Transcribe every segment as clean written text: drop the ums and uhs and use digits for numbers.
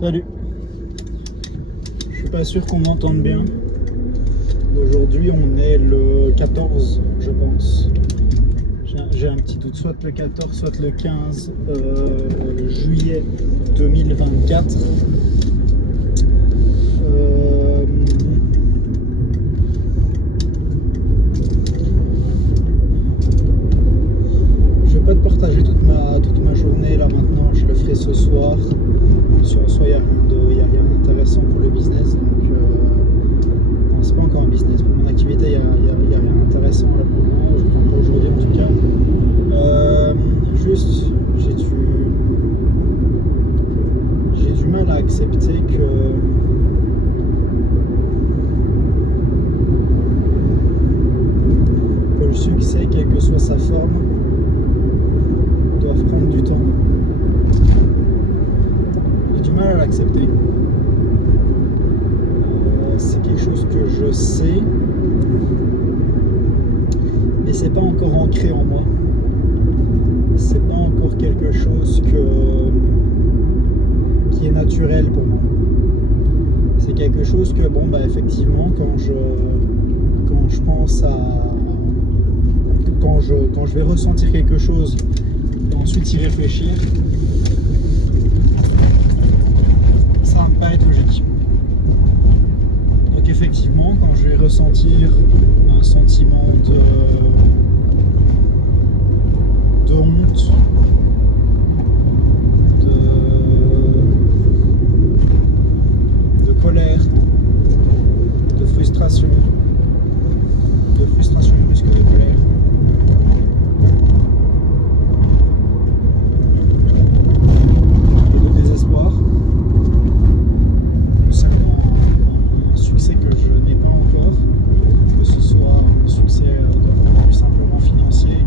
Salut. Je suis pas sûr qu'on m'entende bien. Aujourd'hui on est le 14 je pense. J'ai un petit doute, soit le 14, soit le 15 juillet 2024. Je vais pas te partager toute ma journée là maintenant, je le ferai ce soir. En soi, il n'y a rien d'intéressant pour le business, donc non, c'est pas encore un business. Pour mon activité, il n'y a rien d'intéressant là pour le moment, pas aujourd'hui en tout cas. Juste, j'ai du mal à accepter que le succès, quelle que soit sa forme, doit prendre du temps. J'ai du mal à l'accepter. C'est quelque chose que je sais, mais c'est pas encore ancré en moi. C'est pas encore quelque chose qui est naturel pour moi. C'est quelque chose que, bon, bah, effectivement, quand je pense à... Quand je vais ressentir quelque chose et ensuite y réfléchir, ça me paraît logique. Donc effectivement, quand je vais ressentir un sentiment de honte, de colère, de frustration plus que de colère, et de désespoir concernant un succès que je n'ai pas encore, que ce soit un succès d'un point de vue simplement financier,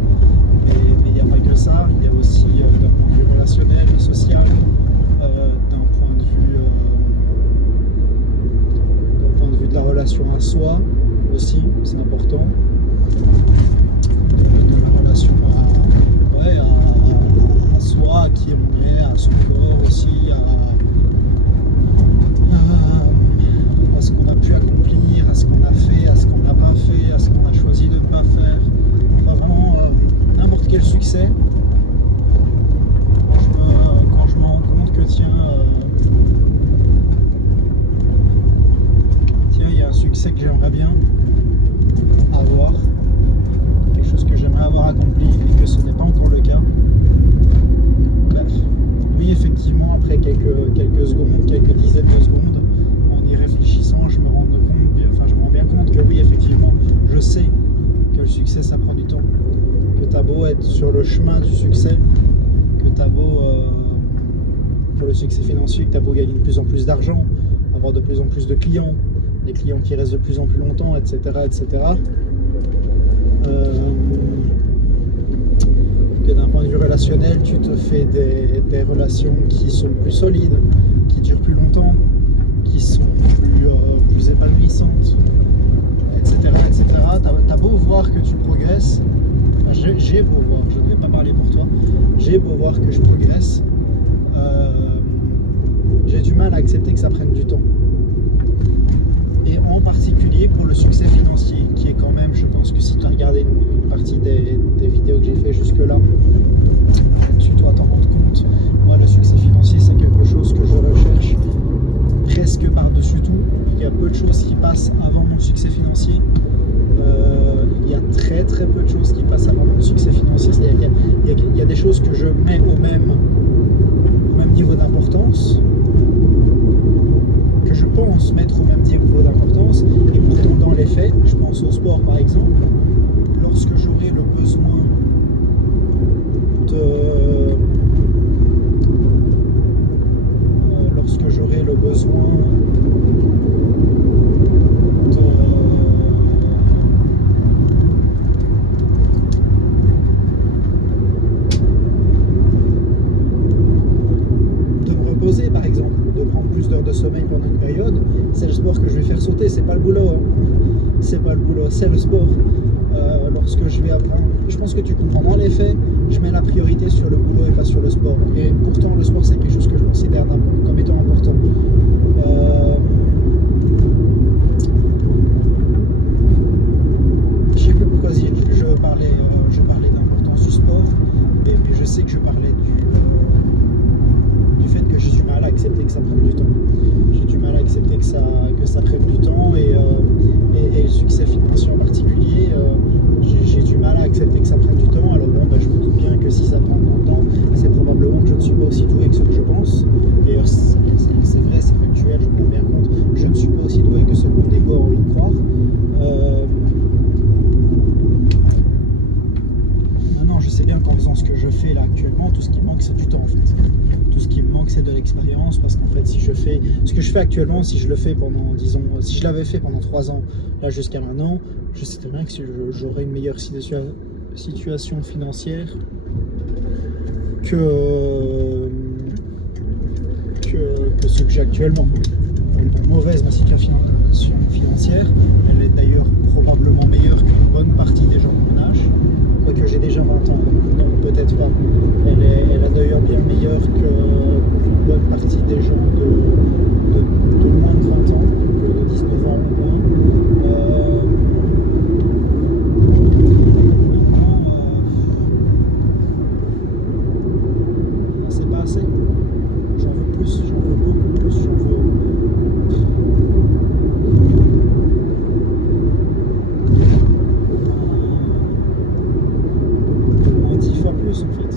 mais il n'y a pas que ça, il y a aussi d'un point de vue relationnel, social, d'un point de vue de la relation à soi aussi, c'est important, de la relation à soi, à qui on est, à son corps aussi, à ce qu'on a pu accomplir, à ce qu'on a fait, à ce qu'on n'a pas fait, à ce qu'on a choisi de ne pas faire. Enfin, vraiment, n'importe quel succès, quand je me rends compte que tiens, il y a un succès que j'aimerais bien avoir, quelque chose que j'aimerais avoir accompli et que ce n'est pas encore le cas. Bref, oui, effectivement, après quelques secondes, quelques dizaines de secondes, en y réfléchissant, je me rends bien compte que oui, effectivement, je sais que le succès, ça prend du temps. Que t'as beau être sur le chemin du succès, que t'as beau pour le succès financier, que t'as beau gagner de plus en plus d'argent, avoir de plus en plus de clients, des clients qui restent de plus en plus longtemps, etc., etc. Que d'un point de vue relationnel, tu te fais des relations qui sont plus solides, qui durent plus longtemps, qui sont plus épanouissantes, etc., etc. T'as beau voir que tu progresses, j'ai beau voir, je ne vais pas parler pour toi, j'ai beau voir que je progresse, j'ai du mal à accepter que ça prenne du temps. Et en particulier pour le succès financier, qui est quand même, je pense que si tu as regardé une partie des vidéos que j'ai fait jusque-là, tu dois t'en rendre compte. Moi, le succès financier, c'est quelque chose que je recherche presque par-dessus tout. Il y a peu de choses qui passent avant mon succès financier. Il y a très très peu de choses qui passent avant mon succès financier. C'est-à-dire qu'il y a des choses que je mets au même niveau d'importance, que je pense mettre au même niveau d'importance, et pourtant dans les faits, je pense au sport par exemple, lorsque j'aurai le besoin de me reposer par exemple, de prendre plus d'heures de sommeil pendant une période, c'est le sport que je vais faire sauter, c'est pas le boulot, hein. C'est pas le boulot, c'est le sport. Lorsque je vais apprendre, je pense que tu comprends, dans les faits, je mets la priorité sur le boulot et pas sur le sport. Et pourtant, le sport, c'est quelque chose que je considère comme étant important. je pense. D'ailleurs, c'est vrai, c'est factuel, je me rends bien compte. Je ne suis pas aussi doué que ce qu'on décore envie de croire. Maintenant, je sais bien qu'en faisant ce que je fais là actuellement, tout ce qui manque, c'est du temps en fait. Tout ce qui me manque, c'est de l'expérience, parce qu'en fait, si je fais ce que je fais actuellement, si je le fais pendant, disons, si je l'avais fait pendant 3 ans, là jusqu'à maintenant, je sais très bien que j'aurais une meilleure situation financière que ce que j'ai actuellement. Elle est pas mauvaise, ma situation financière. Elle est d'ailleurs probablement meilleure qu'une bonne partie des gens de mon âge. Quoique j'ai déjà 20 ans, donc peut-être pas. Elle est d'ailleurs bien meilleure qu'une bonne partie des gens de moins de 20 ans, donc de 19 ans ou moins. C'est pas assez. J'en veux plus, j'en veux beaucoup plus, j'en veux. Au moins 10 fois plus en fait.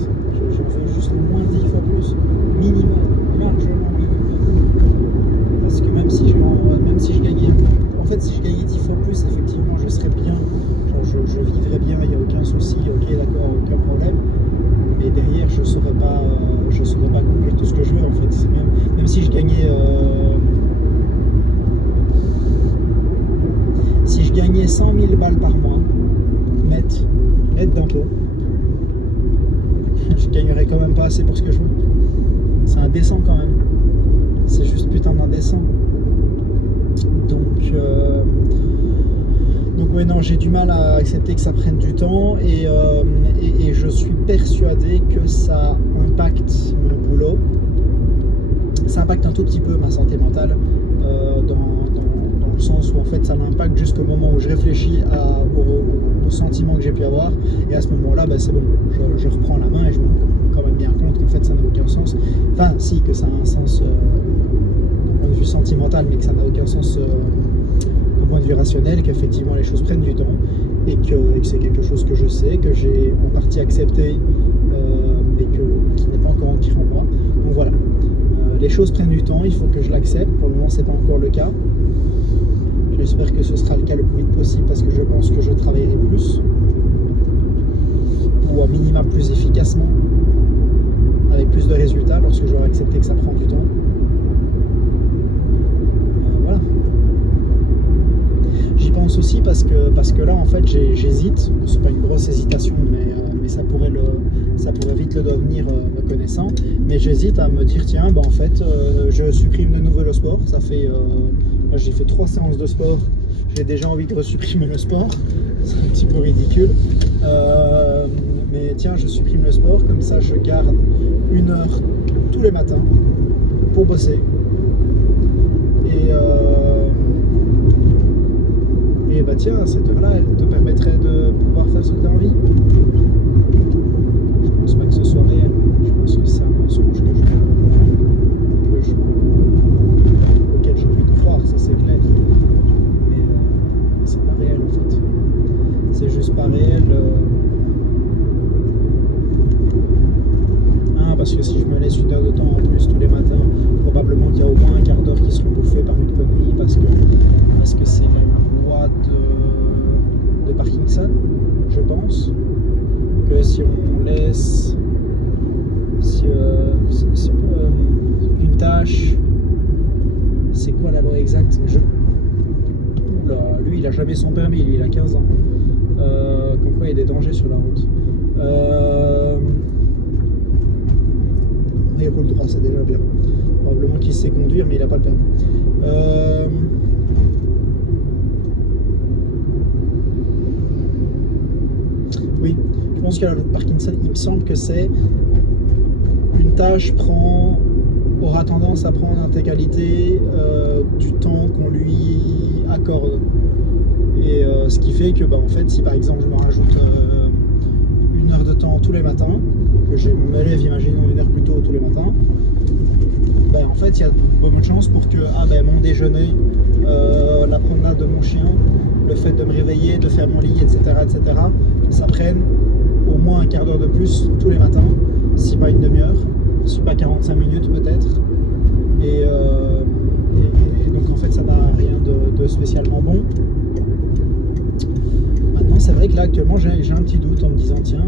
J'en veux juste au moins 10 fois plus. Minimum, largement minimum. Parce que même si je gagnais. En fait, si je gagnais 10 fois plus, effectivement, je serais bien. Genre, je vivrais bien, il n'y a aucun souci, ok, d'accord, aucun problème. Mais derrière, je ne saurais pas conclure tout ce que je veux en fait. Même si je gagnais. Si je gagnais 100 000 balles par mois, net d'impôt, je gagnerais quand même pas assez pour ce que je veux. C'est indécent quand même. C'est juste putain d'indécent. Donc ouais, non, j'ai du mal à accepter que ça prenne du temps et je suis persuadé que ça impacte mon boulot. Ça impacte un tout petit peu ma santé mentale dans le sens où en fait ça l'impacte jusqu'au moment où je réfléchis aux sentiments que j'ai pu avoir, et à ce moment-là, c'est bon, je reprends la main et je me rends quand même bien compte qu'en fait ça n'a aucun sens. Enfin, si, que ça a un sens d'un point de vue sentimental, mais que ça n'a aucun sens d'un point de vue rationnel, qu'effectivement les choses prennent du temps et que c'est quelque chose que je sais, que j'ai en partie accepté, mais qui n'est pas encore ancré en moi. Donc voilà. Les choses prennent du temps, il faut que je l'accepte. Pour le moment, c'est pas encore le cas. J'espère que ce sera le cas le plus vite possible parce que je pense que je travaillerai plus, ou à minima plus efficacement, avec plus de résultats lorsque j'aurai accepté que ça prend du temps. Voilà. J'y pense aussi parce que là, en fait, j'hésite. C'est pas une grosse hésitation, mais ça pourrait vite le devenir me connaissant. Mais j'hésite à me dire, tiens, en fait, je supprime de nouveau le sport. Ça fait, là, j'ai fait 3 séances de sport. J'ai déjà envie de resupprimer le sport. C'est un petit peu ridicule. Mais tiens, je supprime le sport. Comme ça, je garde 1 heure tous les matins pour bosser. Et tiens, cette heure-là, elle te permettrait de pouvoir faire ce que tu as envie. Je pense pas que ce soit réel. Je pense que c'est un mensonge auquel j'ai envie de croire, ça c'est clair. Mais c'est pas réel en fait. C'est juste pas réel. Parce que si je me laisse 1 heure de temps en plus tous les matins, probablement qu'il y a au moins un quart d'heure qui seront bouffés par une connerie parce que c'est la loi de Parkinson, je pense. Que si on laisse une tâche, c'est quoi la loi exacte? Lui il a jamais son permis, il a 15 ans. Comme quoi il y a des dangers sur la route. Il roule droit, c'est déjà bien. Probablement qu'il sait conduire, mais il n'a pas le permis. Oui, je pense que la loi de Parkinson, il me semble que c'est une tâche aura tendance à prendre intégralité du temps qu'on lui accorde. Et ce qui fait que, en fait, si par exemple je me rajoute 1 heure de temps tous les matins, que je me lève, imaginons 1 heure plus tôt tous les matins, en fait, il y a de bonnes chances pour que mon déjeuner, la promenade de mon chien, le fait de me réveiller, de faire mon lit, etc., ça prenne au moins un quart d'heure de plus tous les matins, si pas une demi-heure, si pas 45 minutes peut-être. Et donc en fait ça n'a rien de spécialement bon. Maintenant c'est vrai que là actuellement j'ai un petit doute en me disant tiens,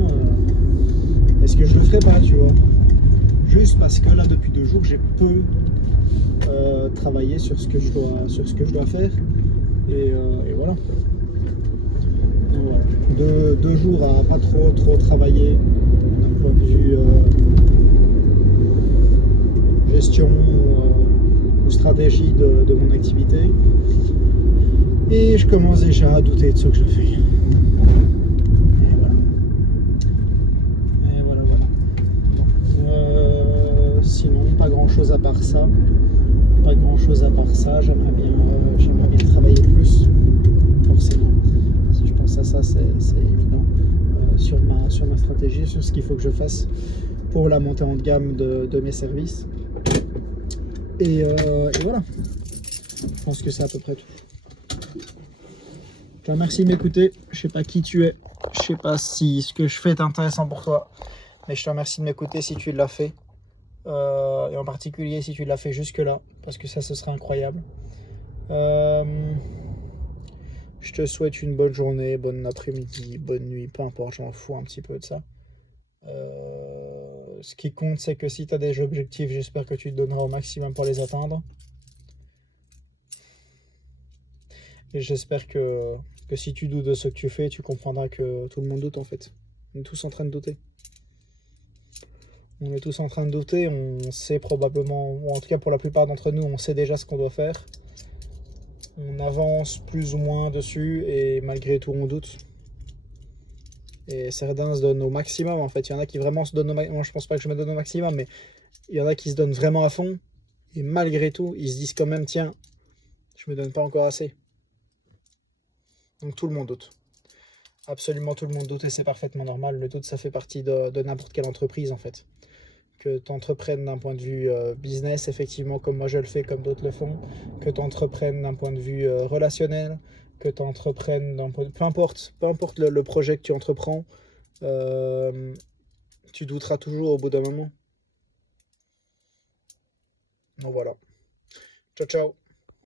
est-ce que je le ferai pas, tu vois. Juste parce que là depuis 2 jours j'ai peu travaillé sur ce que je dois faire. Et voilà. Donc, voilà. 2 jours à pas trop travailler d'un point de vue gestion ou stratégie de mon activité. Et je commence déjà à douter de ce que je fais. Et voilà. Et voilà. Bon. Sinon, pas grand chose à part ça. J'aimerais bien travailler plus. Forcément. Si je pense à ça, c'est évident. Sur ma stratégie, sur ce qu'il faut que je fasse pour la montée en gamme de mes services. Et voilà. Je pense que c'est à peu près tout. Je te remercie de m'écouter. Je sais pas qui tu es. Je sais pas si ce que je fais est intéressant pour toi. Mais je te remercie de m'écouter si tu l'as fait. Et en particulier si tu l'as fait jusque là. Parce que ça, ce serait incroyable. Je te souhaite une bonne journée, bonne après-midi, bonne nuit. Peu importe, j'en fous un petit peu de ça. Ce qui compte, c'est que si tu as des objectifs, j'espère que tu te donneras au maximum pour les atteindre. Et j'espère que si tu doutes de ce que tu fais, tu comprendras que tout le monde doute en fait. On est tous en train de douter. On sait probablement, ou en tout cas pour la plupart d'entre nous, on sait déjà ce qu'on doit faire. On avance plus ou moins dessus et malgré tout on doute. Et certains se donnent au maximum en fait. Il y en a qui vraiment se donnent au maximum. Moi je pense pas que je me donne au maximum, mais il y en a qui se donnent vraiment à fond. Et malgré tout, ils se disent quand même, tiens, je me donne pas encore assez. Donc tout le monde doute. Absolument tout le monde doute et c'est parfaitement normal. Le doute, ça fait partie de n'importe quelle entreprise en fait. Que tu entreprennes d'un point de vue business, effectivement, comme moi je le fais, comme d'autres le font. Que tu entreprennes d'un point de vue relationnel. Que tu entreprennes d'un point de... Peu importe le projet que tu entreprends, tu douteras toujours au bout d'un moment. Donc voilà. Ciao, ciao.